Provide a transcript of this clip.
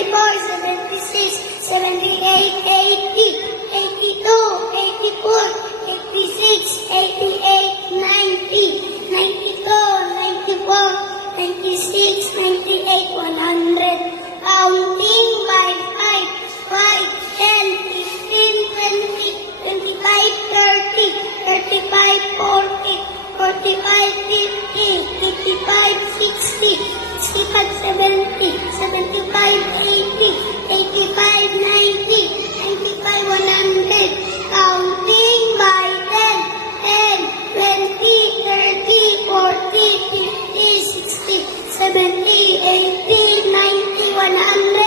74, 76, 78, 80, 82, 84, 86, 88, 90, 92, 94, 96, 98, 100. Counting by 5, 10, 15, 20, 25, 30, 35, 40, 45, 50, 55, 60, 65, 70, 75, 80, 85, 90, 95, 100. Counting by 10, 20, 30, 40, 50, 60, 70, 80, 90, 100.